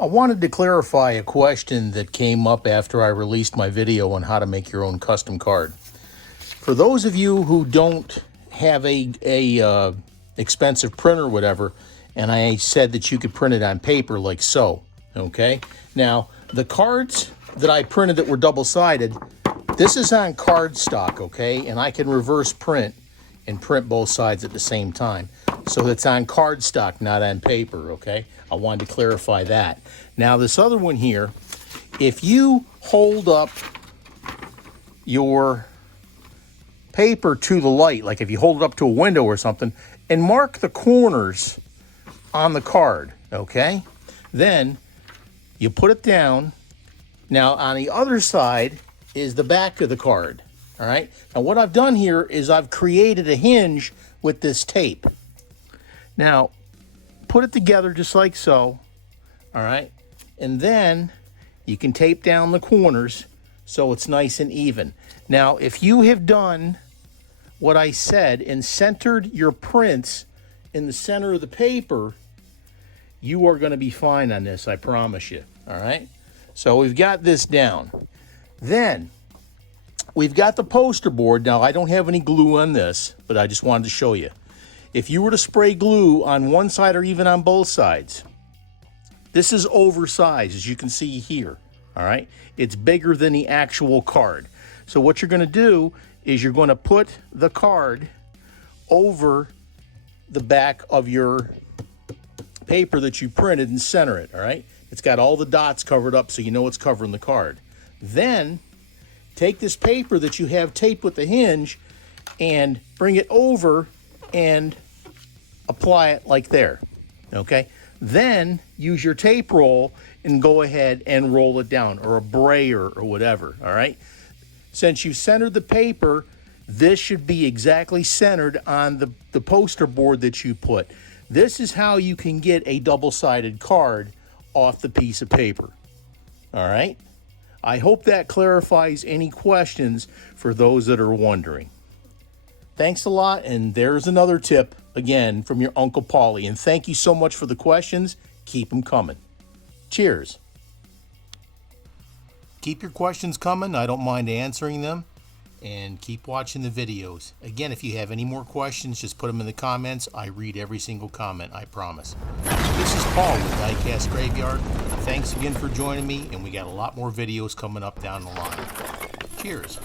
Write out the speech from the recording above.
I wanted to clarify a question that came up after I released my video on how to make your own custom card. For those of you who don't have a expensive printer or whatever, and I said that you could print it on paper like so, okay? Now, the cards that I printed that were double-sided, this is on cardstock, okay? And I can reverse print and print both sides at the same time. So it's on cardstock, not on paper, okay? I wanted to clarify that. Now, this other one here, if you hold up your paper to the light, like if you hold it up to a window or something, and mark the corners on the card, okay? Then you put it down. Now, on the other side is the back of the card, all right? Now, what I've done here is I've created a hinge with this tape. Now, put it together just like so, all right? And then you can tape down the corners so it's nice and even. Now, if you have done what I said and centered your prints in the center of the paper, you are going to be fine on this, I promise you, all right? So we've got this down. Then we've got the poster board. Now, I don't have any glue on this, but I just wanted to show you. If you were to spray glue on one side or even on both sides, this is oversized, as you can see here, all right? It's bigger than the actual card. So what you're going to do is you're going to put the card over the back of your paper that you printed and center it, all right? It's got all the dots covered up so you know it's covering the card. Then take this paper that you have taped with the hinge and bring it over and apply it like there, okay? Then use your tape roll and go ahead and roll it down, or a brayer or whatever, all right? Since you centered the paper, this should be exactly centered on the poster board that you put. This is how you can get a double-sided card off the piece of paper, all right? I hope that clarifies any questions for those that are wondering. Thanks a lot, and there's another tip, again, from your Uncle Paulie. And thank you so much for the questions. Keep them coming. Cheers. Keep your questions coming. I don't mind answering them. And keep watching the videos. Again, if you have any more questions, just put them in the comments. I read every single comment, I promise. This is Paul with Diecast Graveyard. Thanks again for joining me, and we got a lot more videos coming up down the line. Cheers.